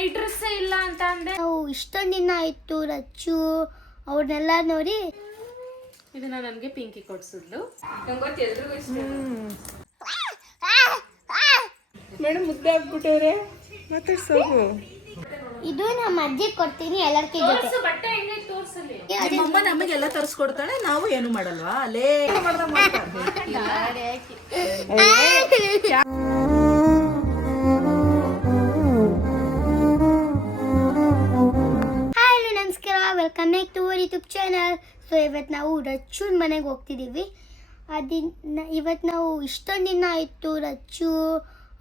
Night dress ಇಲ್ಲ ಅಂತ ಅಂದೆ. ನಾವು ಇಷ್ಟೊಂದು ದಿನ ಆಯ್ತು ರಚ್ಚು ಅವ್ರನ್ನೆಲ್ಲ ನೋಡಿ ಇದನ್ನ ನನಗೆ ಪಿಂಕಿ ಕೊಡ್ಸಿದ್ಲು. ನಂಗೊತ್ತು ಎಲ್ರಿಗೂ ಇಷ್ಟ. ಮೇಡಮ್ ಮುದ್ದೆ ಹಾಕ್ಬಿಟ್ಟವ್ರೆ ಮತ್ತೆ ಸೋಗು. ಇದು ನಮ್ಮ ಅಜ್ಜಿ ಕೊಡ್ತೀನಿ ಎಲ್ಲರ್ಕಿ ಜೊತೆ. ಬಟ್ಟೆ ಹೆಂಗೆ ತೋರ್ಸಲಿ. ನಿಮ್ಮಮ್ಮ ನಮಗೆಲ್ಲ ತರಿಸ್ಕೊಡ್ತಾಳೆ, ನಾವು ಏನು ಮಾಡಲ್ವಾ? ಅಲ್ಲೇ ಹಾಯ್ ನಮಸ್ಕಾರ, welcome back to our YouTube channel. So ಇವತ್ತು ನಾವು ರಚ್ಚುನ್ ಮನೆಗೆ ಹೋಗ್ತಿದ್ದೀವಿ. ಇವತ್ತು ನಾವು ಇಷ್ಟೊಂದು ದಿನ ಆಯಿತು ರಚ್ಚು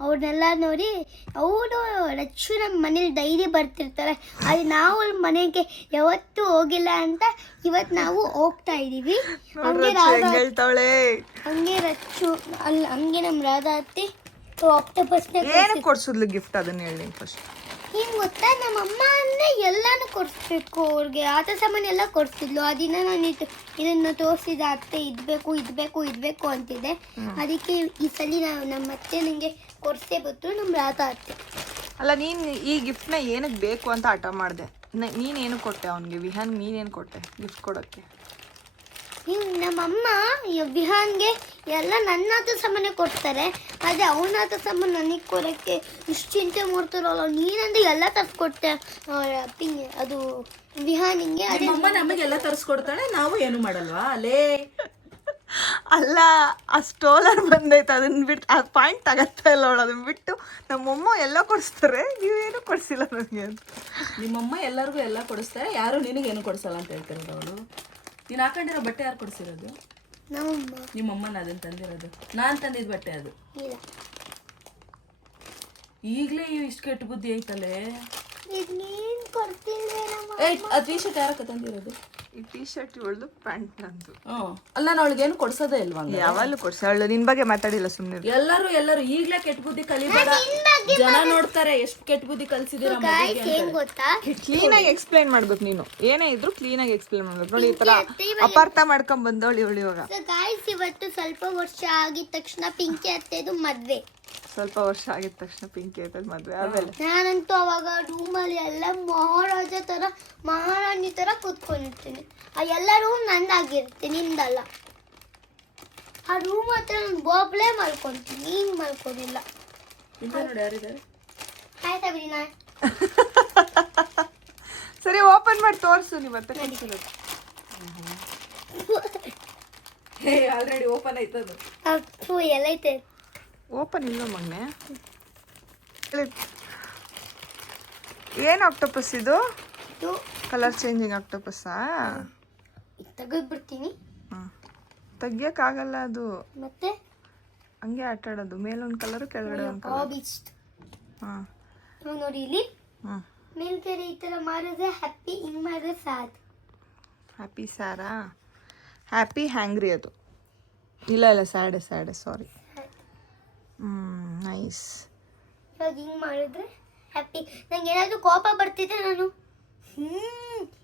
ಅವ್ರನ್ನೆಲ್ಲ ನೋಡಿ. ಅವರು ರಚ್ಚು ನಮ್ಮ ಮನೇಲಿ ಡೈಲಿ ಬರ್ತಿರ್ತಾರೆ, ಅದು ನಾವು ಮನೆಗೆ ಯಾವತ್ತೂ ಹೋಗಿಲ್ಲ ಅಂತ ಇವತ್ತು ನಾವು ಹೋಗ್ತಾ ಇದ್ದೀವಿ. ಹಂಗೆ ರಚ್ಚು ಅಲ್ಲಿ ಹಂಗೆ ನಮ್ಮ ರಾಧಾ ಅತ್ತಿ ಆಕ್ಟೋಪಸ್ನ ಕೊಡ್ಸಿದ್ಲು ಗಿಫ್ಟ್, ಅದನ್ನ ಹೇಳಿ ಫಸ್ಟ್. ಹಿಂಗೆ ಗೊತ್ತಾ, ನಮ್ಮಮ್ಮ ಅಂದರೆ ಎಲ್ಲನೂ ಕೊಡಿಸ್ಬೇಕು ಅವ್ರಿಗೆ, ಆಟ ಸಾಮಾನು ಎಲ್ಲ ಕೊಡಿಸ್ತಿದ್ಲು. ಅದನ್ನ ನಾನು ಇದನ್ನು ತೋರಿಸಿದ ಅತ್ತೆ ಇದ್ಬೇಕು ಅಂತಿದ್ದೆ. ಅದಕ್ಕೆ ಈ ಸಲ ನಮ್ಮ ಅತ್ತೆ ನನಗೆ ಕೊಡಿಸೇ ಬಿಟ್ಟು ನಮ್ಮ ರಾಧಾ ಅತ್ತೆ. ಅಲ್ಲ, ನೀನು ಈ ಗಿಫ್ಟ್ನ ಏನಕ್ಕೆ ಬೇಕು ಅಂತ ಹಠ ಮಾಡಿದೆ. ನೀನೇನು ಕೊಟ್ಟೆ ಅವನಿಗೆ? ವಿಹಾನ್ ನೀನೇನು ಕೊಟ್ಟೆ ಗಿಫ್ಟ್ ಕೊಡೋಕ್ಕೆ? ನಮ್ಮಮ್ಮ ವಿಹಾನ್ಗೆ ಎಲ್ಲ ನನ್ನ ಆಟ ಸಾಮಾನೆ ಕೊಡ್ತಾರೆ, ಆದರೆ ಅವನ ಆಟ ಸಾಮಾನು ನನಗೆ ಕೊಡೋಕ್ಕೆ ಇಷ್ಟು ಚಿಂತೆ ಮಾಡ್ತಾರಲ್ಲ. ನೀನಂದ್ರೆ ಎಲ್ಲ ತರಿಸ್ಕೊಟ್ಟೆ ಅದು ವಿಹಾನಿಗೆ. ಅಮ್ಮ ನಮಗೆಲ್ಲ ತರಿಸ್ಕೊಡ್ತಾಳೆ, ನಾವು ಏನು ಮಾಡಲ್ವಾ? ಅಲ್ಲೇ ಅಲ್ಲ, ಆ ಸ್ಟೋಲರ್ ಬಂದೈತೆ, ಅದನ್ನ ಬಿಟ್ಟು ಆ ಪಾಯಿಂಟ್ ತಗತ್ತಾ ಇಲ್ಲ ಅವಳು. ಅದನ್ನ ಬಿಟ್ಟು ನಮ್ಮಮ್ಮ ಎಲ್ಲ ಕೊಡಿಸ್ತಾರೆ, ನೀವೇನು ಕೊಡಿಸಿಲ್ಲ ನನಗೆ ಅಂತ. ನಿಮ್ಮಮ್ಮ ಎಲ್ಲರಿಗೂ ಎಲ್ಲ ಕೊಡಿಸ್ತಾರೆ, ಯಾರು ನಿನಗೇನು ಕೊಡಿಸಲ್ಲ ಅಂತ ಹೇಳ್ತಿರೋದು ಅವಳು. ನೀನು ಹಾಕೊಂಡಿರೋ ಬಟ್ಟೆ ಯಾರು ಕೊಡಿಸಿರೋದು? ನಿಮ್ಮಮ್ಮನ ಅದನ್ನು ತಂದಿರೋದು. ನಾನು ತಂದಿದ್ದು ಬಟ್ಟೆ ಅದು. ಈಗಲೇ ಇಷ್ಟು ಕೆಟ್ಟ ಬುದ್ಧಿ ಐತಲ್ಲೇ. ಆ ಟೀ ಶರ್ಟ್ ಯಾರಕ್ಕ ತಂದಿರೋದು? ಈ ಟೀ ಶರ್ಟ್ ಇವಳ್ದು, ಪ್ಯಾಂಟ್ ನಂದು. ಅಲ್ಲ, ನಾನು ಅವಳಿಗೇನು ಕೊಡ್ಸೋದೇ ಇಲ್ವಾ? ಯಾವಾಗಲೂ ಕೊಡ್ಸವಳು. ನಿನ್ ಬಗ್ಗೆ ಮಾತಾಡಿಲ್ಲ ಸುಮ್ಮನೆ. ಎಲ್ಲರೂ ಈಗಲೇ ಕೆಟ್ಟ ಬುದ್ಧಿ ಕಲಿಬೇಡ, ಜನ ನೋಡ್ತಾರೆ ಎಷ್ಟು ಕೆಟ್ಟ ಬುದ್ಧಿ ಕಲ್ಸಿದೀರ. ಕ್ಲೀನಾಗಿ ಎಕ್ಸ್ಪ್ಲೈನ್ ಮಾಡ್ಬೇಕು ನೀನು, ಏನೇ ಇದ್ರು ಕ್ಲೀನಾಗಿ ಎಕ್ಸ್ಪ್ಲೈನ್ ಮಾಡ್ಬೇಕು. ನೋಡಿ, ಈ ತರ ಅಪಾರ್ಥ ಮಾಡ್ಕೊಂಡ್ ಬಂದವಳು ಇವಳು. ಇವಾಗ ಇವತ್ತು ಸ್ವಲ್ಪ ವರ್ಷ ಆಗಿದ ತಕ್ಷಣ ಪಿಂಕಿ ಅತ್ತೆದು ಮದ್ವೆ. ಸ್ವಲ್ಪ ವರ್ಷ ಆಗಿದ ತಕ್ಷಣ ಪಿಂಕಿ ಆಯ್ತದ ಮದ್ವೆ. ಆಮೇಲೆ ನಾನಂತೂ ಅವಾಗ ರೂಮಲ್ಲಿ ಎಲ್ಲ ಮಹಾರಾಣಿ ತರ ಕೂತ್ಕೊಂಡಿರ್ತೀನಿ. ಆ ಎಲ್ಲ ರೂಮ್ ನಂದಾಗಿರುತ್ತೆ, ನಿಂದಲ್ಲ. ಆ ರೂಮ್ ಹತ್ರ ನಾನು ಬೋಬ್ಲೆ ಮಾಡ್ಕೊಂತೀನಿ, ನೀನ್ ಮಾಡ್ಕೋದಿಲ್ಲ. ಆಯ್ತಾ ಬಿಡಿ, ನಾ ಸರಿ ಓಪನ್ ಮಾಡಿ ತೋರಿಸು. ನೀವು ಆಲ್ರೆಡಿ ಓಪನ್ ಆಯ್ತದು. ಎಲ್ಲ ಐತೆ. ಓಪನ್ ಇಲ್ಲ ಮಗ್ನೆ. ಏನು ಆಕ್ಟೋಪಸ್ ಇದು? Colour changing ಆಕ್ಟೋಪಸ್ಸಾ? ತೆಗೆದ್ಬಿಡ್ತೀನಿ. ತೆಗಿಯಕ್ಕಾಗಲ್ಲ ಅದು, ಮತ್ತೆ ಹಂಗೆ ಆಟ ಆಡೋದು. ಮೇಲೊಂದು ಕಲರು ಕೆಳಗಡೆ ಒಂದು ಕಲರ್. ನೋಡಿ ಇಲ್ಲಿ ಮೇಲ್ಗಡೆ ಈ ತರ ಮಾಡಿದ್ರೆ ಹ್ಯಾಪಿ, ಹಿಂಗ್ ಮಾಡಿದ್ರೆ ಸ್ಯಾಡ್. ಹ್ಯಾಪಿ ಸ್ಯಾರಾ? ಹ್ಯಾಪಿ ಹ್ಯಾಂಗ್ರಿ ಅದು. ಇಲ್ಲ ಸ್ಯಾಡೆ ಸಾರಿ. ನೈಸ್. ಇವಾಗ ಹಿಂಗೆ ಮಾಡಿದ್ರೆ ಹ್ಯಾಪಿ. ನಂಗೆ ಏನಾದರೂ ಕೋಪ ಬರ್ತಿದ್ರೆ ನಾನು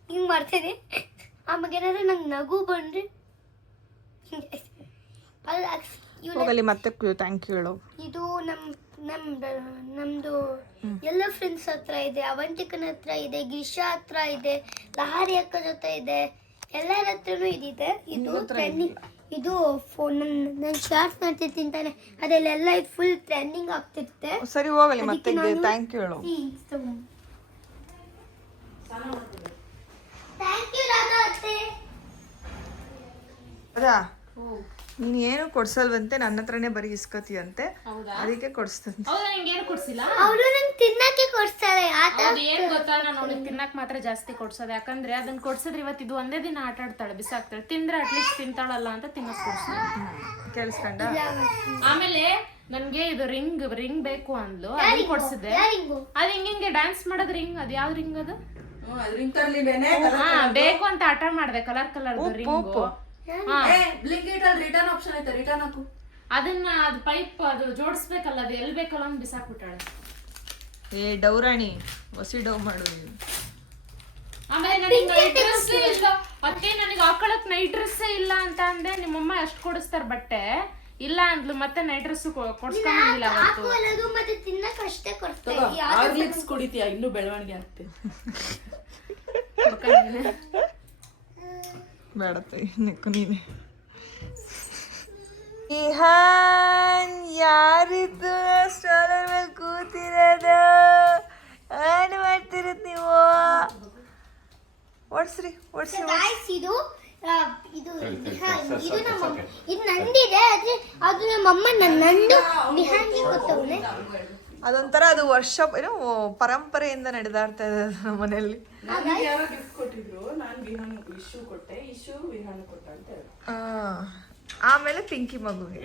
ಹಿಂಗೆ ಮಾಡ್ತೇನೆ. ಆಮೇಲೆ ಏನಾದರೂ ನಂಗೆ ನಗು ಬಂದರೆ ಹೋಗಲಿ. ಮತ್ತೆ ಥ್ಯಾಂಕ್ ಯು ಹೇಳು. ಇದು ನಮ್ಮದು ಎಲ್ಲ ಫ್ರೆಂಡ್ಸ್ ಹತ್ರ ಇದೆ, ಅವಂತಿಕನ ಹತ್ರ ಇದೆ, ಗಿರಿಶಾ ಹತ್ರ ಇದೆ, ಲಹಾರಿ ಅಕ್ಕ ಜೊತೆ ಇದೆ, ಎಲ್ಲರ ಹತ್ರನೂ ಇದಿದೆ. ಇದು ಟ್ರೆಂಡಿಂಗ್. ಇದು ಫೋನ್ ನಾನು ಶಾರ್ಟ್ಸ್ ಮಾಡ್ತಿರ್ತೀನಿ ತಾನೆ, ಅದೆಲ್ಲ ಫುಲ್ ಟ್ರೆಂಡಿಂಗ್ ಆಗ್ತಿರುತ್ತೆ. ಸರಿ ಹೋಗಲಿ, ಮತ್ತೆ ಥ್ಯಾಂಕ್ ಯು ಹೇಳು. ಥ್ಯಾಂಕ್ ಯು ರಾಧಾ ಅತ್ತೆ. ಅದಾ ನೀನು ಏನು ಕೊಡ್ಸಲ್ವಂತೆ, ನನ್ನ ಹತ್ರನೇ ಬರೀ ಇಸ್ಕತಿಯಂತೆ, ಅದಕ್ಕೆ ಕೊಡಿಸ್ತಂತೆ. ಅವರು ನಂಗೆ ತಿನ್ನಕ್ಕೆ ಕೊಡ್ತಾರೆ. ಏನ್ ಗೊತ್ತಾ, ನಾನು ಅವಳಿಗೆ ತಿನ್ನಕ್ ಮಾತ್ರ ಜಾಸ್ತಿ ಕೊಡ್ಸೋದು. ಯಾಕಂದ್ರೆ ಅದನ್ನ ಕೊಡ್ಸಿದ್ರೆ ಇವತ್ತು ಇದು ಒಂದೇ ದಿನ ಆಟ ಆಡ್ತಾಳೆ, ಬಿಸಾಕ್ತಾಳೆ. ತಿಂದ್ರೆ ಅಟ್ಲೀಸ್ಟ್ ತಿಂತಾಳಲ್ಲ ಅಂತ ತಿನ್ನಕ್ ಕೊಡ್ಸೋದು. ಕೇಳಿಸ್ಕೊಂಡ? ಆಮೇಲೆ ನನ್ಗೆ ಇದು ರಿಂಗ್ ಬೇಕು ಅಂದ್ಲು, ಅದನ್ನ ಕೊಡ್ಸಿದ್ದೆ. ಅದ್ ಹಿಂಗೆ ಡ್ಯಾನ್ಸ್ ಮಾಡೋದ್ ರಿಂಗ್. ಅದ್ ಯಾವ್ದು ರಿಂಗ್ ಅದು? ಬೇಕು ಅಂತ ಆಟ ಮಾಡ್ದೆ, ಕಲರ್ ರಿಂಗ್. ರಿಟರ್ನ್ ಆಪ್ಷನ್ ಐತೆ, ರಿಟರ್ನ್ ಹಾಕು. ಅದನ್ನ ಅದು ಪೈಪ್ ಅದು ಜೋಡಿಸ್ಬೇಕಲ್ಲ, ಅದು ಎಲ್ಲಿ ಬೇಕಲ್ಲ ಅಂತ ಬಿಸಾಕ್ಬಿಟ್ಟಾಳೆ. ಡೌರಾಣಿ ಹೊಸಿ ಡೌ ಮಾಡು. ಆಮೇಲೆ ನನಗೆ ನೈಟ್ ಡ್ರೆಸ್ ಇಲ್ಲ, ಮತ್ತೆ ನನಗೆ ಹಾಕೊಳಕ್ ನೈಟ್ ಡ್ರೆಸ್ ಇಲ್ಲ ಅಂತ ಅಂದೆ. ನಿಮ್ಮಮ್ಮ ಎಷ್ಟು ಕೊಡಿಸ್ತಾರ ಬಟ್ಟೆ, ಇಲ್ಲ ಅಂದ್ಲು ಮತ್ತೆ ನೈಟ್ ಡ್ರೆಸ್ ಕೊಡ್ಸ್ಕೊಂಡಿಲ್ಲ ಅವತ್ತು. ಹಾಕೋದು ಮತ್ತೆ ತಿನ್ನಕ್ ಅಷ್ಟೇ ಕೊಡ್ತೇವೆ. ಹಾರ್ಲಿಕ್ಸ್ ಕುಡಿತೀಯ, ಇನ್ನೂ ಬೆಳವಣಿಗೆ ಆಗ್ತದೆ. ಬೇಡತ್ತೆ ನೆಕ್ಕು ನೀನೆ. ಇಹಾನ್ ಯಾರಿದ್ದು ಸ್ಟಾಲರ್ ಮೇಲೆ ಕೂತಿರೋದು? ಏನು ಮಾಡ್ತಿರೋದು ನೀವು? ಓಡಿಸ್ರಿ ಓಡಿಸ್ರಿ. ಗಾಯ್ಸ್ ಇದು ಇದು ಇದು ನಮ್ಮ ಇದು ನಂದಿದೆ, ಆದ್ರೆ ಅದು ನಮ್ಮಮ್ಮ ನಂದು ಬಿಹಾಂಗಿ ಕೂತವನೆ. ಅದೊಂಥರ ಅದು ವರ್ಷ ಏನೋ ಪರಂಪರೆಯಿಂದ ನಡೆದಾಡ್ತಾ ಇದೆ ನಮ್ಮ ಮನೆಯಲ್ಲಿ. ಯಾರೋ ಗಿಫ್ಟ್ ಕೊಟ್ಟಿದ್ರು, ನಾನು ವಿಹಾನ್ ಇಶು ಕೊಟ್ಟೆ, ಇಶು ವಿಹಾನ್ ಕೊಟ್ಟ ಅಂತ ಹೇಳಿ. ಆಮೇಲೆ ಪಿಂಕಿ ಮಗುಗೆ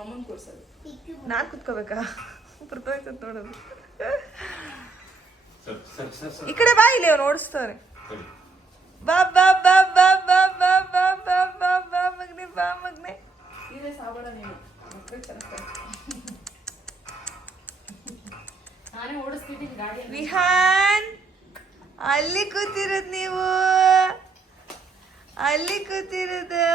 ಅಮ್ಮನ್ ಕೊಡ್ಸೋದು. ನಾನ್ ಕುತ್ಕೋಬೇಕಾ? ಬರ್ತೋಯ್ತದ ನೋಡೋದು. ಈ ಕಡೆ ಬಾ, ಇಲ್ಲಿ ಅವ್ರು ಓಡಿಸ್ತಾರೆ. ಬಾ ಬಾ ಬಾ ಬಾ ಬಾ ಬಾ ಬಾ ಬಾ ಬಾ ಬಾ ಮಗ್ನೆ, ಬಾ ಮಗ್ನೆ. ಇದೇ ಸಾಬಾಡ ನೀನು ಮಕ್ಕಳಿಗೆ ಕಲಿಸ್ತಾರೆ. ನಾನೇ ಓಡಿಸ್ಬಿಟ್ಟಿನಿ ಗಾಡಿ. ವಿಹಾನ್ ಅಲ್ಲಿ ಕೂತಿರೋದು ನೀವು, ಅಲ್ಲಿ ಕೂತಿರೋದು.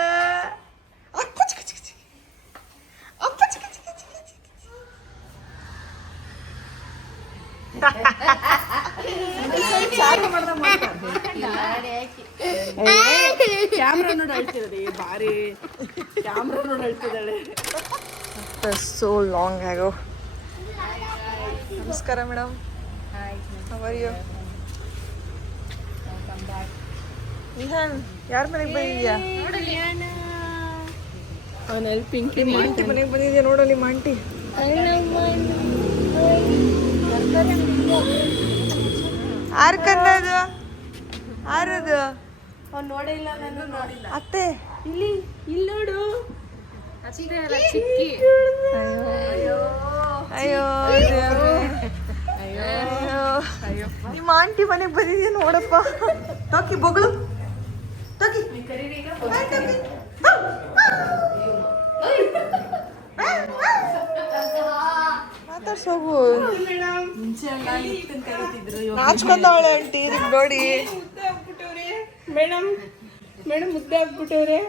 ಕ್ಯಾಮ್ರಾ ನೋಡಿ ಅಳ್ತಿರೋದು ಬಾರಿ, ಕ್ಯಾಮ್ರಾ ನೋಡಿ ಅಳ್ತಿದ್ದಾಳೆ. So long ago. ನಮಸ್ಕಾರ madam. How are you? Vihaan ಯಾರ ಮನೆಗೆ ಬಂದಿದ್ಯಾ? ಅವನಲ್ಲಿ ಪಿಂಕಿ ಆಂಟಿ ಮನೆಗೆ ಬಂದಿದ್ಯಾ? ನೋಡಲ್ಲಿ ಆಂಟಿ. ಆರು ಕಂದದು ಆರದು ಅವ್ನು ನೋಡೇ ಇಲ್ಲ, ನಾನು ನೋಡಿಲ್ಲ. ಅತ್ತೆ ಇಲ್ಲಿ ನೋಡು. ಅಷ್ಟೇ ಅಲ್ಲ ಚಿಕ್ಕಿ. ಅಯ್ಯೋ ಅಯ್ಯೋ ನಿಮ್ಮ ಆಂಟಿ ಮನೆಗೆ ಬಂದಿದ್ಯಾ ನೋಡಪ್ಪ. ಟೋಕಿ ಬೊಗಳು ಟೋಕಿ ಮಾತಾಡ್ಸೋಗು. ಮುಂಚೆ ಎಲ್ಲ ಇತ್ತಂತ ಕರೀತಿದ್ರು, ನಾಚ್ಕೊಂಡವಳೆ ಆಂಟಿ ಇದನ್ನ ನೋಡಿ. ಮೇಡಮ್ ಮುದ್ದೆ ಆಗ್ಬಿಟ್ಟವ್ರೆ.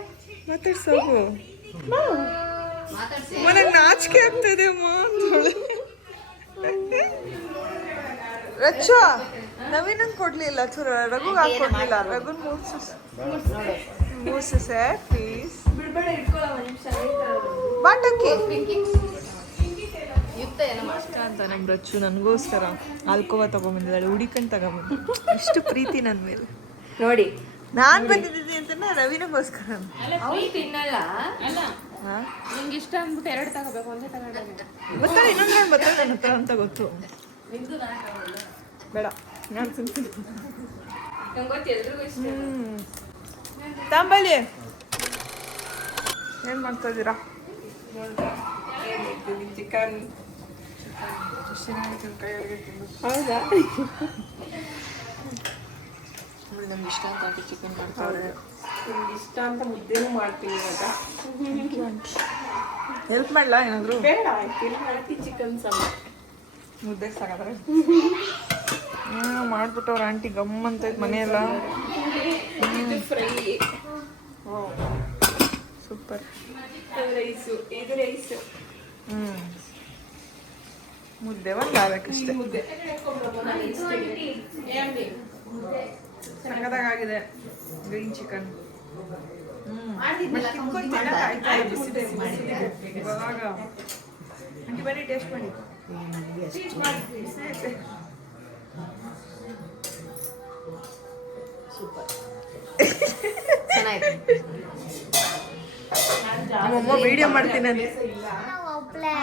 ಮಾತಾಡ್ಸೋಗು. ನನಗೆ ನಾಚಿಕೆ ಆಗ್ತದೆ ಅಮ್ಮ. ರಚ್ಚ ನವೀನಂಗೆ ಕೊಡ್ಲಿಲ್ಲ, ರಘುಗೆ ಹಾಕೊಡ್ಲಿಲ್ಲ. ರಘುನ್ ಮೂರ್ಸೆ ಪ್ಲೀಸ್. ಬಿಡ್ಬೇಡ, ಇಟ್ಕೊಳ್ಳೋ ಒಂದು ನಿಮಿಷ. ಬಾಟಕ್ಕೆ ಇಷ್ಟ ಅಂತ ನಮ್ಮ ರಚ್ಚು ನನಗೋಸ್ಕರ ಆಲ್ಕೋವಾ ತಗೊಂಬಂದಿದ್ದಾಳೆ, ಹುಡಿಕಂಡು ತಗೊಂಬಂದು. ಇಷ್ಟು ಪ್ರೀತಿ ನನ್ನ ಮೇಲೆ. ನೋಡಿ, ನಾನು ಬಂದಿದ್ದೀನಿ ಅಂತ ರವಿನಗೋಸ್ಕರ. ಅವ್ನು ತಿನ್ನಲ್ಲ. ಅಲ್ಲ ನಿಂಗೆ ಇಷ್ಟ ಅಂದ್ಬಿಟ್ಟು 2 ತಗೋಬೇಕು, ಒಂದೇ ತಗೊಂಡೆ. ಗೊತ್ತಾಗ ಇನ್ನೊಂದು ನಾನು ಬರ್ತಾಳೆ ನನ್ನ ಹತ್ರ ಅಂತ ಗೊತ್ತು. ಬೇಡ ನಾನು ತಿಂತೀನಿ. ತಾಂಬಲ್ಲಿ ಏನು ಮಾಡ್ತಾ ಇದ್ದೀರಾ? ಚಿಕನ್. ಹೌದಾ? ನಮ್ಗೆ ಇಷ್ಟ ಅಂತ ಆಂಟಿ ಚಿಕನ್ ಮಾಡ್ತಾಳೆ. ನಿಮ್ಗೆ ಇಷ್ಟ ಅಂತ ಮುದ್ದೆನೂ ಮಾಡ್ತೀನಿ ಇವಾಗ. ಹೆಲ್ಪ್ ಮಾಡಲಾ ಏನಾದರೂ? ಬೇಡ, ಇಲ್ಲಿ ಮಾಡ್ತೀನಿ ಚಿಕನ್ ಸಾಂಬಾರ್. ಮುದ್ದೆ ಸಾಕಾದ್ರೆ ಏನೋ ಮಾಡ್ಬಿಟ್ಟವ್ರ ಆಂಟಿ. ಗಮ್ಮಂತ ಮನೆಯೆಲ್ಲ ಫ್ರೈ, ಸೂಪರ್. ರೈಸು, ಇದು ರೈಸು. ಮುದ್ದೆ ಒಂದು ಆಗ್ಬೇಕಷ್ಟೇ. ಮುದ್ದೆ ಸಣ್ಣದಾಗಿದೆ ಗ್ರೀನ್ ಚಿಕನ್. ಇವಾಗ ಆಂಟಿ ಬನ್ನಿ ಟೇಸ್ಟ್ ಮಾಡಿ. ನಮ್ಮಮ್ಮ ವಿಡಿಯೋ ಮಾಡ್ತೀನಿ ಅಂತ.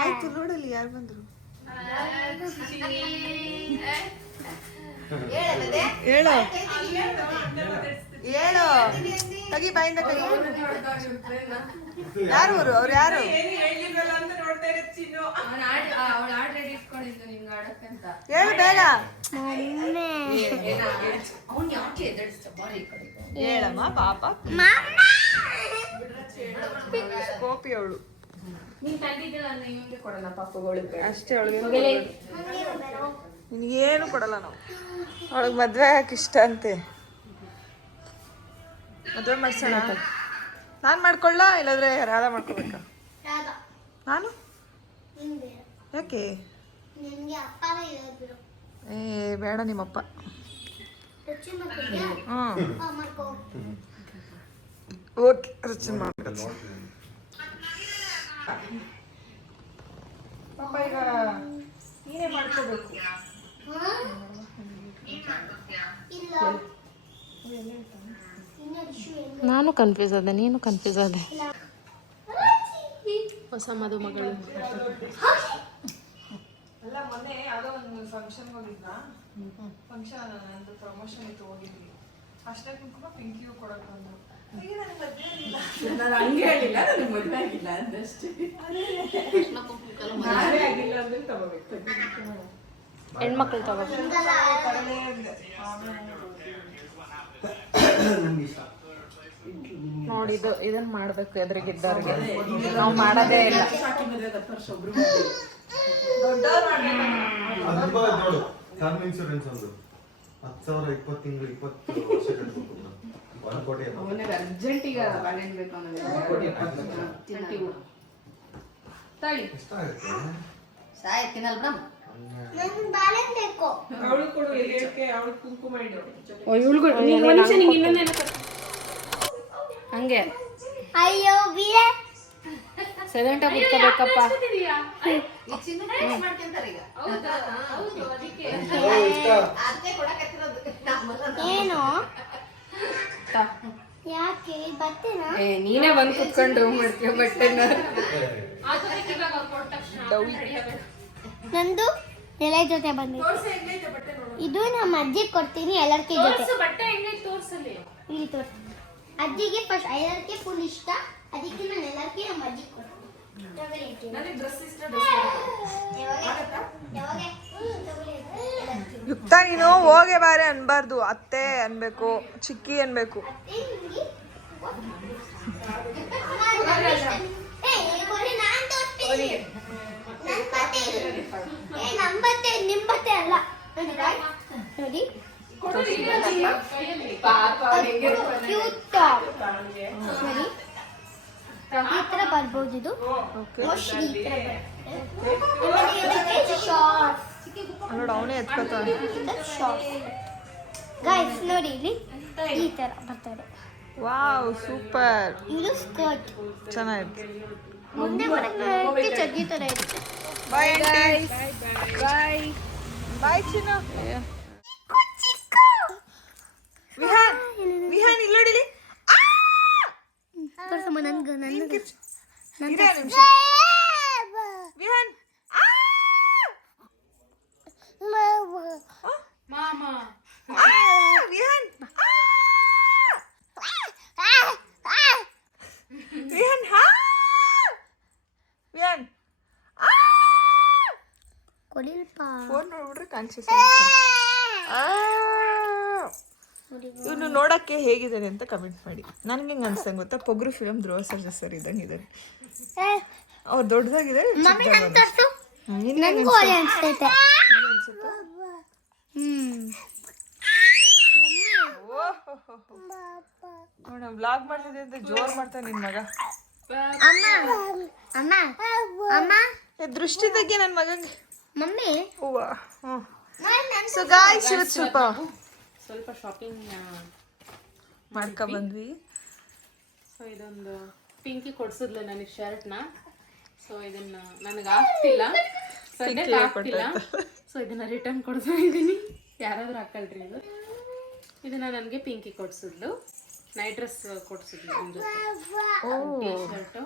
ಆಯ್ತು ನೋಡಲಿ ಯಾರು ಬಂದ್ರು. ಹೇಳು ಹೇಳು, ತಗಿ ಬಾಯಿಂದ ಕಗಿ. ಯಾರು ಅವರು? ಅವ್ರು ಯಾರು? ಹೇಳು ಬೇಗ. ಹೇಳಮ್ಮ ಪಾಪ. ಕೋಪಿ ಅವಳು ಅಷ್ಟೇ. ಅವಳಿಗೆ ನಿನಗೇನು ಕೊಡಲ್ಲ ನಾವು. ಅವಳಿಗೆ ಮದುವೆ ಆಗಕ್ಕೆ ಇಷ್ಟ ಅಂತೆ. ಮದುವೆ ಮಾಡ್ಸೋಣ. ನಾನು ಮಾಡ್ಕೊಳ್ಳ ಇಲ್ಲಾಂದ್ರೆ ರಾಧಾ ಮಾಡ್ಕೋಬೇಕಾ? ರಾಧಾ ನಾನು ನಿಂಗೆ ಯಾಕೆ? ನಿನಗೆ ಅಪ್ಪನ ಇರೋದು ಏ ಬೇಡ ನಿಮ್ಮಪ್ಪ. ರುಚಿ ಮಾಡ್ಕೊಡ್ತೀಯಾ? ಹ್ಞೂ ಮಾಡ್ಕೋ. ಓಕೆ ರುಚಿ ಮಾಡ್ಕೊಳ್ಳಿ. ಪಾಪ ಈಗ ನೀನೇ ಮಾಡ್ಕೋಬೇಕು. ಇಲ್ಲ ಇನ್ನ ರಿಶು ಏನು ನಾನು ಕನ್ಫ್ಯೂಸ್ ಆದೆ, ನೀನು ಕನ್ಫ್ಯೂಸ್ ಆದೆ. ಹೊಸ ಮದುಮಗಳು. ಅಲ್ಲ ಮೊನ್ನೆ ಯಾವುದೋ ಒಂದು ಫಂಕ್ಷನ್ಗೆ ಹೋಗಿದ್ನಾ, ಫಂಕ್ಷನ್ ನಂದು ಪ್ರಮೋಷನ್ ಇತ್ತು, ಹೋಗಿದ್ವಿ. ಅಷ್ಟೇ ಕುಂಕುಮ ಪಿಂಕಿಯು ಕೊಡಕ್ಕೆ ಬಂದು ನಾನು ಹಂಗೆ ಹೇಳಿಲ್ಲ, ನನಗೆ ಮದುವೆ ಆಗಿಲ್ಲ ಅಂದಷ್ಟೇ. ನಾವೇ ಆಗಿಲ್ಲ ಅಂದ್ರೆ ತಗೋಬೇಕು. ಹೆಣ್ಮಕ್ಳು ತಗೋಬೇಕು. ನೋಡಿ ಇದನ್ನ ಮಾಡ್ಬೇಕು ಎದುರಿಗಿದ್ದವ್ರಿಗೆ. ನಾವು ಮಾಡೋದೇ ಇಲ್ಲ. ಸಾಕಿ ಮದುವೆ 10 ವರ್ಷ ಒಬ್ರು ನೋಡು ಟರ್ಮ್ ಇನ್ಶೂರೆನ್ಸ್ ಒಂದು 10,000 20 ತಿಂಗಳು 20 ವರ್ಷ ಕಟ್ಬೇಕು. 1 ಕೋಟಿ ಅವನಿಗೆ ಅರ್ಜೆಂಟಿಗೆ ಬಾಳೆಹಣ್ಣು ಬೇಕು ಅನ್ನೋದು ತಾಳಿ ಎಷ್ಟಾಗುತ್ತೆ? ನನಗೆ ಬಾಳೆಹಣ್ಣು ಬೇಕು. ಅವಳು ಕೊಡು ಹೇಳಿಕೆ, ಅವಳು ಕುಂಕುಮ ಇಡು. ಹಂಗೆ ಅಯ್ಯೋ ವೀರ ಸೈಲೆಂಟ್ ಆಗಿ ಕುತ್ಕೋಬೇಕಪ್ಪ. ಏನು ಯಾಕೆ ಬರ್ತೇನಾ? ನೀನೇ ಬಂದು ಕುತ್ಕೊಂಡು ಮಾಡ್ತೀಯ ಬಟ್ಟೆನ. ನಂದು ಎಲೆ ಜೊತೆ ಬಂದಿದೆ. ಇದು ನಮ್ಮ ಅಜ್ಜಿಗೆ ಕೊಡ್ತೀನಿ ಎಲ್ಲರ್ಕೆ ಜೊತೆ. ಬಟ್ಟೆ ಹೆಂಗೆ ತೋರ್ಸಲಿ? ಇಲ್ಲಿ ತೋರಿಸಿ. ಅಜ್ಜಿಗೆ ಫಸ್ಟ್ ಎಲ್ಲರ್ಕೆ ಫುಲ್ ಇಷ್ಟ, ಅದಕ್ಕೆ ನಾನು ಎಲ್ಲರ್ಕೆ ನಮ್ಮ ಅಜ್ಜಿಗೆ ಕೊಡ್ತೀನಿ. ನನಗೆ ಡ್ರೆಸ್ ಇಷ್ಟ. ಯುಕ್ತ ನೀನು ಹೋಗೆ ಬಾರೆ ಅನ್ಬಾರ್ದು, ಅತ್ತೆ ಅನ್ಬೇಕು, ಚಿಕ್ಕಿ ಅನ್ಬೇಕು. ನಿಂಬತ್ತೆ ಅಲ್ಲ ನೋಡಿ, ಕ್ಯೂಟ್ ಟಾಪ್ ನೋಡಿ, ಈ ತರ ಬರ್ಬೋದು. ಇದು ಮೋಸ್ಟ್ಲಿ ಈ ತರ ಬರುತ್ತೆ. ಶಾರ್ಟ್ ನೋಡು ಅವನೇ ಎತ್ಕೋತಾನೆ. ಗೈಸ್ ನೋಡಿ, ಇಲ್ಲಿ ಈ ತರ ಬರ್ತಾರೆ. ವಾವ್ ಸೂಪರ್, ಇದು ಸ್ಕರ್ಟ್. ಚೆನ್ನಾಗಿದೆ. ಮುಂದೆ ಬರಕ್ಕೆ ಚಡ್ಡಿ ತರ ಇರುತ್ತೆ. ಬಾಯ್ ಬಾಯ್ ಬಾಯ್ ಚಿನ್ನ. ವಿಹಾನ್ ವಿಹಾನ್ ಇಲ್ಲಿ ನೋಡಿಲಿ. ತೋರ್ಸಮ್ಮ ನನ್ಗೆ ಇದೇ ನಿಮಿಷ ವಿಹಾನ್. ಮಾಮ ವಿಹಾನ್ ವಿಹಾನ್ ವಿಹಾನ್ ಕೊಡಿಲ್ಪ ಫೋನ್ ನೋಡ್ಬಿಟ್ರೆ ಕಾನ್ಶಿಯಸ್ ಇವನು ನೋಡಕ್ಕೆ ಹೇಗಿದ್ದಾನೆ ಅಂತ ಕಮೆಂಟ್ ಮಾಡಿ. ನನ್ಗೆ ಹೆಂಗೆ ಅನ್ಸ್ತಂಗೆ ಗೊತ್ತಾ, ಪೊಗ್ರು ಫಿಲಮ್ ಧ್ರುವ ಸರ್ಜಾ ಸರ್ ಇದ್ದಂಗೆ ಇದ್ದಾರೆ. ಅವ್ರು ದೊಡ್ಡದಾಗಿದ್ದಾರೆ. ಮಮ್ಮಿ ನನ್ ತೋರ್ಸು, ನನಗೂ ಒಳ್ಳೆ ಅನ್ಸ್ತೈತೆ. ನೋಡ ವ್ಲಾಗ್ ಮಾಡ್ತಿದ್ದೆ ಅಂತ ಜೋರ್ ಮಾಡ್ತಾನೆ ನಿನ್ ಮಗ. ಅಮ್ಮ ಅಮ್ಮ ಅಮ್ಮ ದೃಷ್ಟಿ ತೆಗಿ ನನ್ನ ಮಗಂಗೆ. ಮಮ್ಮಿ ಹೂವ. ಸೊ ಗಾಯ್ಸ್ ಇವತ್ತು ಸ್ವಲ್ಪ ಶಾಪಿಂಗ್ ಮಾಡ್ಕೊ ಬಂದ್ವಿ. ಸೊ ಇದೊಂದು ಪಿಂಕಿ ಕೊಡ್ಸಿದ್ಲು ನನಗೆ ಶರ್ಟ್ನ. ಸೊ ಇದನ್ನ ನನಗೆ ಆಗ್ತಿಲ್ಲ, ಸದ್ಯಕ್ಕೆ ಆಗ್ತಿಲ್ಲ. ಸೊ ಇದನ್ನ ರಿಟರ್ನ್ ಕೊಡ್ತಾ ಇದ್ದೀನಿ, ಯಾರಾದ್ರೂ ಹಾಕಲ್ರಿ. ಇದನ್ನ ನನಗೆ ಪಿಂಕಿ ಕೊಡ್ಸಿದ್ಲು. ನೈಟ್ ಡ್ರೆಸ್ ಕೊಡ್ಸಿದ್ಲು ನನ್ನ ಜೊತೆ, T shirt,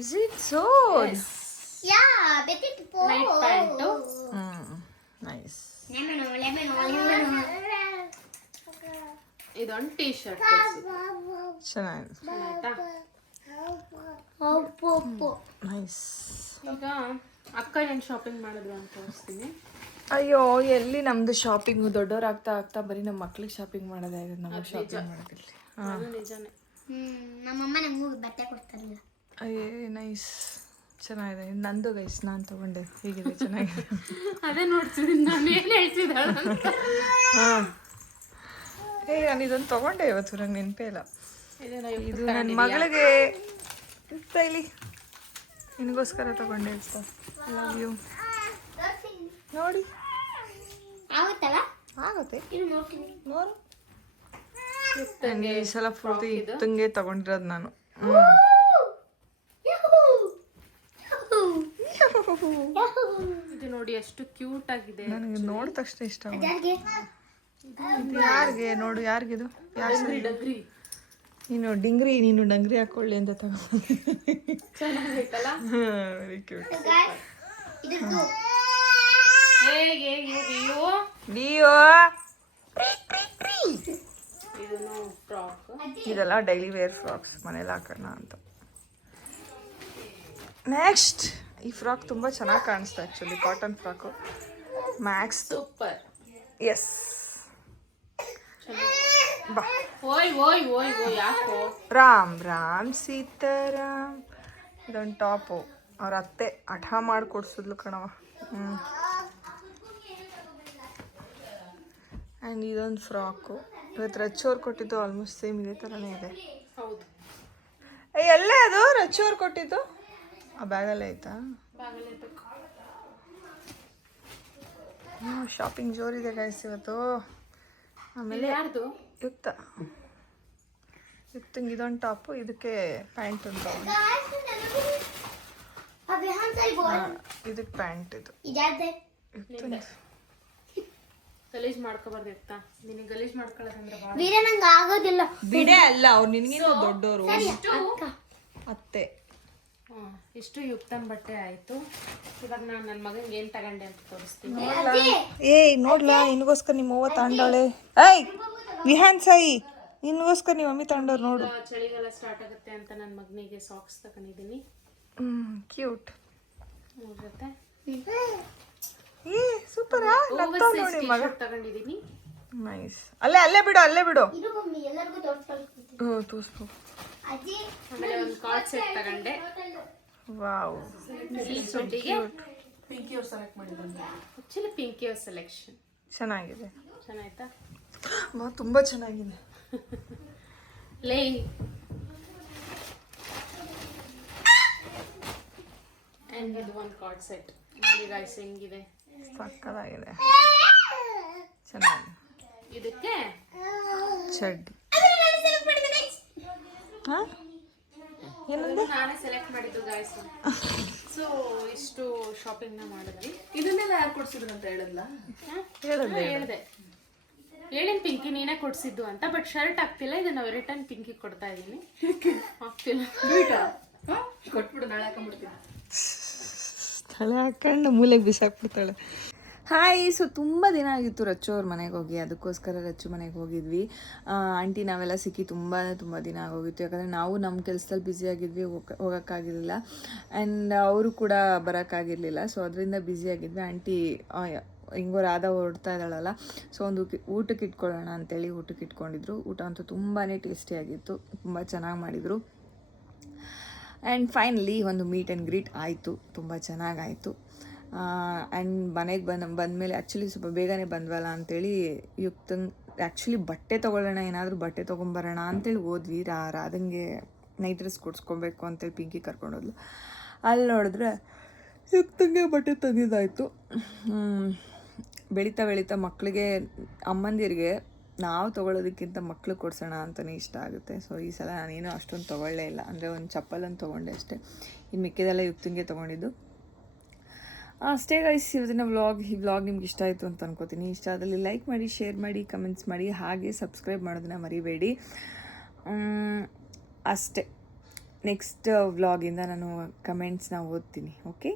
is it so ya better for night pant. Nice. ಇದೊಂದು ಟೀ ಶರ್ಟ್ ಕೊಡ್ಸಿದ್ಲು. ಚೆನ್ನಾಗಿದೆ. ಆಯ್ತಾ? ನೈಸ್. ಈಗ ಅಕ್ಕ ಏನು ಶಾಪಿಂಗ್ ಮಾಡಿದ್ರು ಅಂತ ತೋರಿಸ್ತೀನಿ. ಅಯ್ಯೋ ಎಲ್ಲಿ ನಮ್ದು ಶಾಪಿಂಗು, ದೊಡ್ಡವ್ರಾಗ್ತಾ ಆಗ್ತಾ ಬರೀ ನಮ್ಮ ಮಕ್ಳಿಗೆ ಶಾಪಿಂಗ್ ಮಾಡೋದೇ ಆಗಿದೆ, ನಮಗೆ ಶಾಪಿಂಗ್ ಮಾಡೋದಿಲ್ಲ. ಅದು ನಿಜಾನೇ. ನಮ್ಮಮ್ಮ ನಂಗೂ ಬಟ್ಟೆ ಕೊಡ್ತಾರಲ್ಲ. ಅಯ್ಯೇ ನೈಸ್, ಚೆನ್ನಾಗಿದೆ. ನಂದು ಗೈಸ್ ನಾನು ತಗೊಂಡೆ, ಹೇಗಿದೆ? ಚೆನ್ನಾಗಿದೆ. ಅದೇ ನೋಡ್ತಿದ್ದೀನಿ ನಾನು ಏನು ಹೇಳ್ತಿದ್ದಾಳೆ. ಹಾಂ ನಾನು ಇದೊಂದು ತೊಗೊಂಡೆ ಇವತ್ತು, ನಂಗೆ ನೆನಪೇ ಇಲ್ಲ. ಇದನ್ನ ಇದು ನನ್ನ ಮಗಳಿಗೆ ಡೈಲಿ ನಿನಗೋಸ್ಕರ ತಗೊಂಡೆ ಲವ್ ಯು. ನೋಡಿ ಆಗುತ್ತಲ್ಲ ಆಗುತ್ತೆ ಇದು ನೋಡ್ತೀನಿ. ನೋಡು. ನನಗೆ ಈ ಸಲ ಪೂರ್ತಿ ಇತ್ತಂಗೆ ತಗೊಂಡಿರೋದು ನಾನು. ಇದು ನೋಡಿ ಎಷ್ಟು ಕ್ಯೂಟ್ ಆಗಿದೆ. ನನಗೆ ನೋಡಿದ ತಕ್ಷಣ ಇಷ್ಟ ಆಗುತ್ತೆ. ಯಾರಿಗೆ ಇದು ಯಾರಿಗೆ ನೋಡು, ಯಾರಿಗಿದು? ಯಾರು ಡಗ್ರಿ ನೀನು ಡಂಗ್ರಿ ಹಾಕೊಳ್ಳಿ ಅಂತ ತಗೊಂಡು. ಚೆನ್ನಾಗೈತಲ್ಲ. Very cute. ಇದ್ರದ್ದು ಹೇಗೆ ಡಿಯೋ ಇದನ್ನು ಫ್ರಾಕ್. ಇದೆಲ್ಲ ಡೈಲಿ ವೇರ್ ಫ್ರಾಕ್ಸ್ ಮನೇಲಿ ಹಾಕೋಣ ಅಂತ. ನೆಕ್ಸ್ಟ್ ಈ ಫ್ರಾಕ್ ತುಂಬ ಚೆನ್ನಾಗಿ ಕಾಣಿಸ್ತಾ actually, cotton frock Max. Super. Yes ಬಾ. ಓಯ್ ಯಾಕೋ ರಾಮ್ ರಾಮ್ ಸೀತಾರಾಮ್. ಇದೊಂದು ಟಾಪು ಅವ್ರ ಅತ್ತೆ ಹಠ ಮಾಡಿ ಕೊಡ್ಸಿದ್ಲು ಕಣವ. ಆ್ಯಂಡ್ ಇದೊಂದು ಫ್ರಾಕು. ಇವತ್ತು ರಚ್ಚೋರು ಕೊಟ್ಟಿದ್ದು ಆಲ್ಮೋಸ್ಟ್ ಸೇಮ್ ಇದೇ ಥರನೇ ಇದೆ. ಹೌದು. ಎಲ್ಲೇ ಅದು ರಚ್ಚೋರು ಕೊಟ್ಟಿದ್ದು? ಆ ಬ್ಯಾಗಲ್ಲೇ ಆಯ್ತಾ? ಶಾಪಿಂಗ್ ಜೋರಿದೆ ಗೈಸ್ ಇವತ್ತು. ಆಮೇಲೆ ಯಾರ್ದು? ಯುಕ್ತಂಗೆ ಇದೊಂದು ಟಾಪು, ಇದಕ್ಕೆ ಪ್ಯಾಂಟ್ ಉಂಟು. ಇದಕ್ಕೆ ಪ್ಯಾಂಟ್ ಇದು. ಇದಾದೆ ಗಲೀಜ್ ಮಾಡ್ಕೋಬಾರ್ದಿರ್ತಾ. ನಿನಗೆ ಗಲೀಜ್ ಮಾಡ್ಕೊಳ್ಳೋದಂದ್ರೆ ಭಾಳ ವೀರ ನಂಗೆ ಆಗೋದಿಲ್ಲ. ಬಿಡೆ ಅಲ್ಲ, ಅವ್ರು ನಿನಗಿಂತ ದೊಡ್ಡವರು. ಅತ್ತೆ ಇಷ್ಟು ಯುಕ್ತನ್ ಬಟ್ಟೆ ಆಯ್ತು. ಇವಾಗ ನಾನು ನನ್ನ ಮಗನಿಗೆ ಏನು ತಗೊಂಡೆ ಅಂತ ತೋರಿಸ್ತೀನಿ. ಏಯ್ ನೋಡ್ಲಾ, ನಿನಗೋಸ್ಕರ ನಿಮ್ಮ ಅವ್ವ ತಾಂಡವಳೆ. ಏಯ್ ವಿಹಾನ್ ಸಾಯಿ, ನಿನಗೋಸ್ಕರ ನಿಮ್ಮ ಮಮ್ಮಿ ತಾಂಡವ್ರು ನೋಡು. ಚಳಿಗಾಲ ಸ್ಟಾರ್ಟ್ ಆಗುತ್ತೆ ಅಂತ ನನ್ನ ಮಗನಿಗೆ ಸಾಕ್ಸ್ ತಗೊಂಡಿದ್ದೀನಿ. ಕ್ಯೂಟ್. ಮೂರ್ ಜೊತೆ ಏ ಸೂಪರಾ, ನಗ್ತಾವ್ ನೋಡಿ ಮಗ. ತಗೊಂಡಿದ್ದೀನಿ. ನೈಸ್. ಅಲ್ಲೇ ಬಿಡು. ಇದು ಮಮ್ಮಿ ಎಲ್ಲರಿಗೂ ತೋರಿಸ್ಕೊಳ್ತೀನಿ. ತೋರಿಸ್ಬೋ. ಅಜ್ಜಿ ಆಮೇಲೆ ಒಂದು ಕಾರ್ಡ್ ಸೆಟ್ ತಗೊಂಡೆ. ವಾವ್, ಬಟ್ಟೆಗೆ ಪಿಂಕಿ ಅವ್ರು ಸೆಲೆಕ್ಟ್ ಮಾಡಿದಂತೆ. ಆಕ್ಚುಲಿ ಪಿಂಕಿ ಅವ್ರ ಸೆಲೆಕ್ಷನ್ ಚೆನ್ನಾಗಿದೆ. ಚೆನ್ನಾಯ್ತಾ? ತುಂಬಾ ಚೆನ್ನಾಗಿದೆ. ಲೇ ಆ್ಯಂಡ್ ಇದು ಒಂದು ಕಾರ್ಡ್ ಸೆಟ್ ನೋಡಿ ಗಾಯ್ಸ್ ಹೆಂಗಿದೆ. ಸಕ್ಕತ್ತಾಗಿದೆ, ಚೆನ್ನಾಗಿದೆ. ಇದಕ್ಕೆ ಚಡ್ಡಿ. ಹಾಂ ನಾನೇ ಸೆಲೆಕ್ಟ್ ಮಾಡಿದ್ದು ಗಾಯ್ಸ್. ಸೊ ಇಷ್ಟು ಶಾಪಿಂಗ್ನ ಮಾಡಿದ್ವಿ. ಇದನ್ನೆಲ್ಲ ಯಾರು ಕೊಡ್ಸಿದ್ರು ಅಂತ ಹೇಳಲ್ಲ? ಹೇಳಿದೆ ಹೇಳಿನ ಪಿಂಕಿ ನೀನೇ ಕೊಡ್ಸಿದ್ದು ಅಂತ. ಬಟ್ ಶರ್ಟ್ ಆಗ್ತಿಲ್ಲ, ಇದನ್ನ ರಿಟರ್ನ್ ಪಿಂಕಿ ಕೊಡ್ತಾ ಇದ್ದೀನಿ. ಆಗ್ತಿಲ್ಲ. ಕೊಟ್ಬಿಡು, ನಾಳೆ ಹಾಕೊಂಡ್ಬಿಡ್ತೀನಿ. ತಲೆ ಹಾಕೊಂಡು ಮೂಲೆಗೆ ಬಿಸಾಕ್ಬಿಡ್ತಾಳೆ. ಹಾಯ್. ಸೊ ತುಂಬ ದಿನ ಆಗಿತ್ತು ರಚ್ಚು ಅವ್ರ ಮನೆಗೆ ಹೋಗಿ, ಅದಕ್ಕೋಸ್ಕರ ರಚ್ಚು ಮನೆಗೆ ಹೋಗಿದ್ವಿ. ಆಂಟಿ ನಾವೆಲ್ಲ ಸಿಕ್ಕಿ ತುಂಬ ದಿನ ಆಗೋಗಿತ್ತು. ಯಾಕಂದರೆ ನಾವು ನಮ್ಮ ಕೆಲಸದಲ್ಲಿ ಬ್ಯುಸಿಯಾಗಿದ್ವಿ, ಹೋಗೋಕ್ಕಾಗಿರಲಿಲ್ಲ. ಆ್ಯಂಡ್ ಅವರು ಕೂಡ ಬರೋಕ್ಕಾಗಿರಲಿಲ್ಲ. ಸೊ ಅದರಿಂದ ಬ್ಯುಸಿಯಾಗಿದ್ವಿ. ಆಂಟಿ ಹಿಂಗೋ ರಾಧಾ ಹೊರಡ್ತಾ ಇದ್ದಾಳಲ್ಲ, ಸೊ ಒಂದು ಊಟಕ್ಕೆ ಇಟ್ಕೊಳ್ಳೋಣ ಅಂತೇಳಿ ಊಟಕ್ಕೆ ಇಟ್ಕೊಂಡಿದ್ರು. ಊಟ ಅಂತೂ ತುಂಬಾ ಟೇಸ್ಟಿಯಾಗಿತ್ತು, ತುಂಬ ಚೆನ್ನಾಗಿ ಮಾಡಿದರು. ಆ್ಯಂಡ್ ಫೈನಲಿ ಒಂದು ಮೀಟ್ ಆ್ಯಂಡ್ ಗ್ರೀಟ್ ಆಯಿತು, ತುಂಬ ಚೆನ್ನಾಗಾಯಿತು. ಆ್ಯಂಡ್ ಮನೆಗೆ ಬಂದಮೇಲೆ ಆ್ಯಕ್ಚುಲಿ ಸ್ವಲ್ಪ ಬೇಗನೆ ಬಂದ್ವಲ್ಲ ಅಂಥೇಳಿ ಆ್ಯಕ್ಚುಲಿ ಬಟ್ಟೆ ತೊಗೊಳ್ಳೋಣ, ಏನಾದರೂ ಬಟ್ಟೆ ತೊಗೊಂಬರೋಣ ಅಂತೇಳಿ ಹೋದ್ವಿ. ರಾಧಂಗೆ ನೈಟ್ ಡ್ರೆಸ್ ಕೊಡಿಸ್ಕೊಬೇಕು ಅಂತೇಳಿ ಪಿಂಕಿ ಕರ್ಕೊಂಡೋದ್ಲು. ಅಲ್ಲಿ ನೋಡಿದ್ರೆ ಯುಕ್ತಂಗೆ ಬಟ್ಟೆ ತಂದಿದ್ದಾಯಿತು. ಬೆಳೀತಾ ಮಕ್ಕಳಿಗೆ, ಅಮ್ಮಂದಿರಿಗೆ ನಾವು ತೊಗೊಳೋದಕ್ಕಿಂತ ಮಕ್ಳಿಗೆ ಕೊಡ್ಸೋಣ ಅಂತಲೇ ಇಷ್ಟ ಆಗುತ್ತೆ. ಸೊ ಈ ಸಲ ನಾನೇನು ಅಷ್ಟೊಂದು ತೊಗೊಳ್ಳೇ ಇಲ್ಲ, ಅಂದರೆ ಒಂದು ಚಪ್ಪಲನ್ನು ತೊಗೊಂಡೆ ಅಷ್ಟೇ. ಇನ್ನು ಮಿಕ್ಕಿದೆಲ್ಲ ಯುಕ್ತಂಗೆ ತೊಗೊಂಡಿದ್ದು ಅಷ್ಟೇ ಗೈಸ್. ಇವತ್ತಿನ ಈ ವ್ಲಾಗ್ ನಿಮ್ಗೆ ಇಷ್ಟ ಆಯಿತು ಅಂತ ಅನ್ಕೋತೀನಿ. ಇಷ್ಟ ಆದಲ್ಲಿ ಲೈಕ್ ಮಾಡಿ, ಶೇರ್ ಮಾಡಿ, ಕಮೆಂಟ್ಸ್ ಮಾಡಿ, ಹಾಗೆ ಸಬ್ಸ್ಕ್ರೈಬ್ ಮಾಡೋದನ್ನ ಮರಿಬೇಡಿ. ಅಷ್ಟೇ. ನೆಕ್ಸ್ಟ್ ವ್ಲಾಗಿಂದ ನಾನು ಕಮೆಂಟ್ಸ್ನ ಓದ್ತೀನಿ. ಓಕೆ.